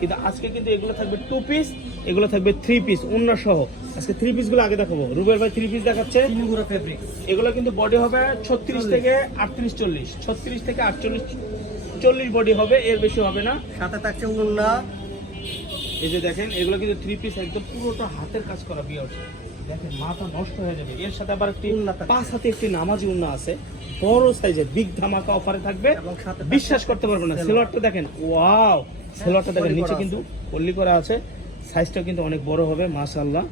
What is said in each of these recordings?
কিন্তু আজকে কিন্তু এগুলো থাকবে 2 পিস, এগুলো থাকবে 3 পিস ওন্না সহ। আজকে 3 পিস গুলো আগে দেখাবো। রুবেল ভাই 3 পিস দেখাচ্ছে। চিনিগুড়া ফেব্রিক, এগুলো কিন্তু বডি হবে 36 থেকে 38 40, 36 থেকে 48 40 বডি হবে, এর বেশি হবে না। সাথে থাকছে উন্না। এই যে দেখেন এগুলো কিন্তু 3 পিস একদম পুরোটা হাতের কাজ করা ভিউয়ার্স। দেখেন মাথা নষ্ট হয়ে যাবে। এর সাথে আবার একটি 5 হাতে একটি নামাজি উন্না আছে, বড় সাইজের, বিগ ধামাকা অফারে থাকবে, বিশ্বাস করতে পারবেন না। সেলোয়ারটা দেখেন, ওয়াও, সেলোয়ারটা দেখেন, নিচে কিন্তু পল্লি করা আছে, সাইজটাও কিন্তু অনেক বড় হবে মাশাআল্লাহ।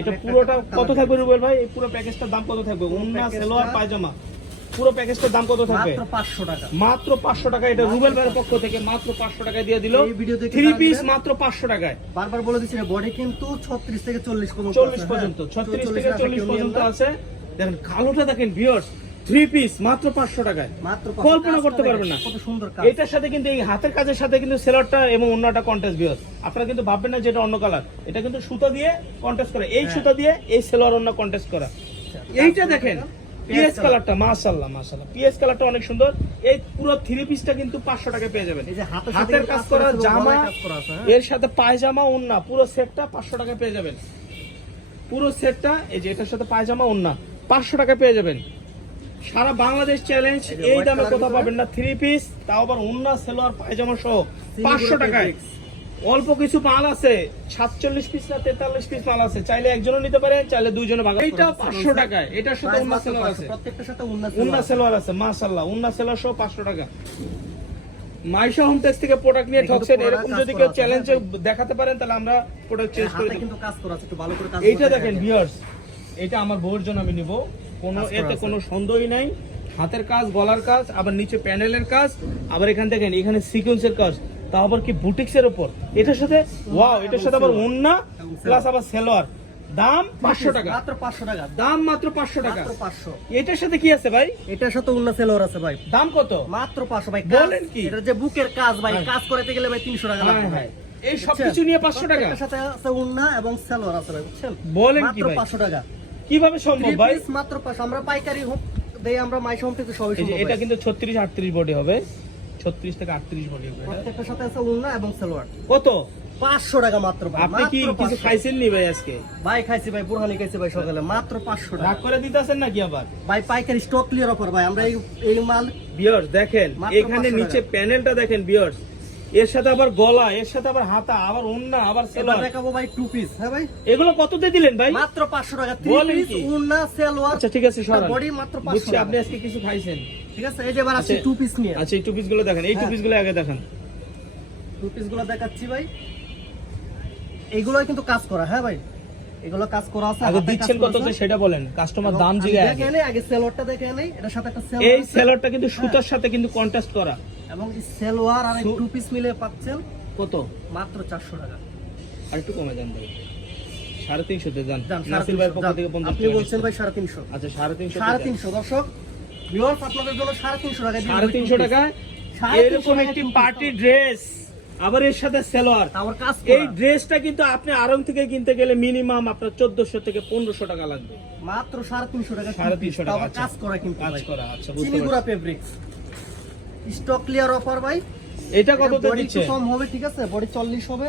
এটা পুরোটা কত থাকবে রুবেল ভাই? এই পুরো প্যাকেজটার দাম কত থাকবে? উন্না, সেলোয়ার, পায়জামা, পুরো প্যাকেজটার দাম কত থাকবে? মাত্র 500 টাকা। মাত্র 500 টাকা। এটা রুবেল ভাইয়ের পক্ষ থেকে মাত্র 500 টাকায় দিয়ে দিল। 3 পিস মাত্র 500 টাকায়। বারবার বলে দিচ্ছি বডি কিন্তু 36 থেকে 40 পর্যন্ত, 40 পর্যন্ত, 36 থেকে 40 পর্যন্ত আছে। দেখেন কালোটা দেখেন ভিউয়ার্স, 3 পিস মাত্র 500 টাকায়, মাত্র কল্পনা করতে পারবেন না কত সুন্দর কাজ। এটার সাথে কিন্তু এই হাতের কাজের সাথে কিন্তু সেলোয়ারটা এবং অন্যটা কন্ট্রাস্ট ভিউয়ার্স। আপনারা কিন্তু ভাববেন না যে এটা অন্য কালার, এটা কিন্তু সুতা দিয়ে কন্ট্রাস্ট করে, এই সুতা দিয়ে এই সেলোয়ার অন্য কন্ট্রাস্ট করা। এইটা দেখেন পিএস কালারটা, মাশাআল্লাহ মাশাআল্লাহ, পিএস কালারটা অনেক সুন্দর। এই পুরো 3 পিসটা কিন্তু 500 টাকায় পেয়ে যাবেন। এই যে হাতের কাজ করা জামা, এর সাথে পায়জামা, ওন্না, পুরো সেটটা 500 টাকায় পেয়ে যাবেন। পুরো সেটটা এই যে এটার সাথে পায়জামা, ওন্না 500 টাকায় পেয়ে যাবেন। সারা বাংলাদেশ চ্যালেঞ্জ, এই দামে কোথাও পাবেন না। 3 পিস, তাও আবার ওন্না, সেলোয়ার, পায়জামা সহ 500 টাকায়। অল্প কিছু মাল আছে, 47 পিস না 43 পিস মাল আছে, চাইলে একজনও নিতে পারেন, চাইলে দুইজনে ভাগ। এটা 500 টাকায়, এটার সাথে ওন্না সেলোয়ার আছে, প্রত্যেকটার সাথে উন্না সেলোয়ার আছে মাশাআল্লাহ, উন্না সেলোয়ার সহ 500 টাকা। মাইশা হোম টেক্স থেকে প্রোডাক্ট নিয়ে ঠকছেন, এরকম যদি কেউ চ্যালেঞ্জে দেখাতে পারেন তাহলে আমরা প্রোডাক্ট চেঞ্জ করে দেব। কিন্তু কাজ করা আছে, একটু ভালো করে কাজ। এইটা দেখেন ভিউয়ার্স, এটা আমার বউর জন্য আমি নিব, কোনো এতে কোনো সন্দেহই নাই। হাতের কাজ, গলার কাজ, আবার নিচে প্যানেলের কাজ, আবার এখান দেখেন এখানে সিকোয়েন্সের কাজ, তাও আবার কি বুটিক্সের উপর। এটার সাথে ওয়াও, এটার সাথে আবার ওন্না প্লাস আবার সেলোয়ার, দাম 500 টাকা, মাত্র 500 টাকা, দাম মাত্র 500 টাকা। মাত্র 500। এটার সাথে কি আছে ভাই? এটার সাথে উন্না সেলোয়ার আছে ভাই, দাম কত? মাত্র 500 ভাই। বলেন কি? এটা যে বুকের কাজ ভাই, কাজ করতে গেলে ভাই 300 টাকা লাগবে ভাই। এই সবকিছু নিয়ে 500 টাকা? এটার সাথে আছে উন্না এবং সেলোয়ার আছে ভাই, বুঝছেন? বলেন কি মাত্র ভাই? 500 টাকা। কিভাবে সম্ভব ভাই? মাত্র 500। আমরা পাইকারি দেই, আমরা মাইশা হোম থেকে সবই সম্ভব। এটা কিন্তু 36 38 বডি হবে, 36 থেকে 38 বডি হবে। প্রত্যেকটার সাথে আছে উন্না এবং সেলোয়ার। কত? 500 টাকা মাত্র ভাই। আপনি কি কিছু খাইছেন নি ভাই আজকে? ভাই খাইছি ভাই, বুরহানি খাইছি ভাই সকালে, মাত্র 500 টাকা। রাগ করে দিতেছেন নাকি আবার? ভাই পাইকারি স্টক ক্লিয়ার অফার ভাই, আমরা এই মাল। ভিউয়ার্স দেখেন মাত্র এখানে 500 নিচে টাকা। প্যানেলটা দেখেন ভিউয়ার্স, এর সাথে আবার গলা, এর সাথে আবার হাতা, আবার ওন্না, আবার এবার সেলোয়ার। দেখাবো ভাই 2 পিস। হ্যাঁ ভাই, এগুলো কত দিয়ে দিলেন ভাই? মাত্র 500 টাকা। 3 বলেন পিস কি? উন্না, সেলোয়ার। আচ্ছা ঠিক আছে, সরান। বডি মাত্র 500 বুঝছি টাকা। আপনি আজকে কিছু খাইছেন, ঠিক আছে, এই যে এবার আসছে আচ্ছা। 2 পিস নিয়ে। আচ্ছা এই 2 পিস গুলো দেখেন, এই 2 পিস গুলো আগে দেখান। 2 পিস গুলো দেখাচ্ছি ভাই, এইগুলো কিন্তু কাজ করা। হ্যাঁ ভাই, এগুলো কাজ করা আছে। আগে দিচ্ছেন কত সেটা বলেন, কাস্টমার দাম জিজ্ঞাসা করে। দেখেন আগে সেলোয়ারটা দেখে নেই, এটার সাথে একটা সেলোয়ার এই আছে। সেলোয়ারটা কিন্তু সুতার সাথে কিন্তু কন্ট্রাস্ট করা। এবং এই সেলোয়ার আর 2 পিস মিলে পাচ্ছেন কত? মাত্র 400 টাকা। আর একটু কমে দেন ভাই, 350 তে যান। যান, নাসির ভাইয়ের পক্ষ থেকে 50 আপনি টাকা বলছেন discount। ভাই 350। আচ্ছা 350 350 দর্শক ভিউয়ার্স, আপনাদের জন্য 350 টাকা দিয়ে 350 টাকায় এরকম একটি পার্টি ড্রেস, আবার এর সাথে সেলোয়ার। আমার কাজ এই ড্রেসটা কিন্তু আপনি আরং থেকে কিনতে গেলে মিনিমাম আপনার 1400 থেকে 1500 টাকা লাগবে। মাত্র 350 টাকা। 350 টাকা। আবার কাজ করা কিন্তু কাজ ভাই। করা, আচ্ছা বুঝতে চিনিগুড়া পারছি। ফেব্রিক্স স্টক ক্লিয়ার অফার ভাই। এটা কত তে বডি দিচ্ছে? কম হবে, ঠিক আছে, বডি 40 হবে,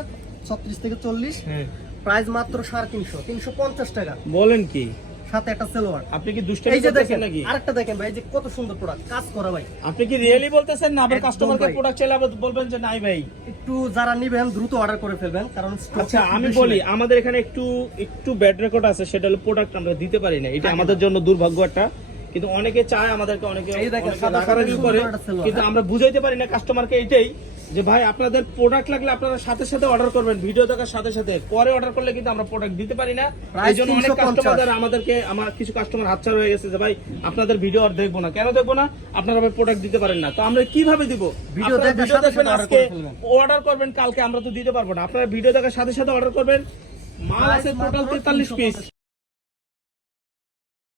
36 থেকে 40। হ্যাঁ, প্রাইস মাত্র 350, 350 টাকা। বলেন কি? সাথে একটা সেলোয়ার। আপনি কি দুষ্টামি এই যে করতেছেন দেখেন নাকি? আরেকটা দেখেন ভাই, এই যে কত সুন্দর প্রোডাক্ট, কাজ করা ভাই। আপনি কি রিয়েলি বলতেছেন না আবার একদম কাস্টমারকে ভাই। প্রোডাক্ট চাইলে আবার বলবেন যে নাই ভাই? একটু যারা নিবেন দ্রুত অর্ডার করে ফেলবেন, কারণ stock আচ্ছা একটু আমি বেশি বলি, নাই। আমাদের এখানে একটু ব্যাড রেকর্ড আছে, সেটা হলো প্রোডাক্ট আমরা দিতে পারি না। এটা আমাদের জন্য দুর্ভাগ্য একটা, কিন্তু অনেকে চায় আমাদেরকে, অনেকে এই দেখেন, অনেকে সাদা রাগারাগি সাদা করে, সুন্দর একটা সেলোয়ার, কিন্তু হ্যাঁ। আমরা বুঝাইতে পারি না কাস্টমারকে এইটাই যে ভাই আপনাদের প্রোডাক্ট লাগলে আপনারা সাথে সাথে অর্ডার করবেন, ভিডিও দেখার সাথে সাথে। পরে অর্ডার করলে কিন্তু আমরা প্রোডাক্ট দিতে পারি না। প্রাইস এই জন্য অনেক 350। কাস্টমারদের আমাদেরকে, আমার কিছু কাস্টমার হাতছাড়া হয়ে গেছে যে ভাই আপনাদের ভিডিও আর দেখবো না। কেন দেখবো না? আপনারা ভাই প্রোডাক্ট দিতে পারেন না, তো আমরা কিভাবে দিব? ভিডিও আপনারা দেখার ভিডিও সাথে দেখবেন সাথে order আজকে, করে ফেলবেন। অর্ডার করবেন কালকে, আমরা তো দিতে পারবো না। আপনারা ভিডিও দেখার সাথে সাথে অর্ডার করবেন। মাল আছে টোটাল 43 পিস।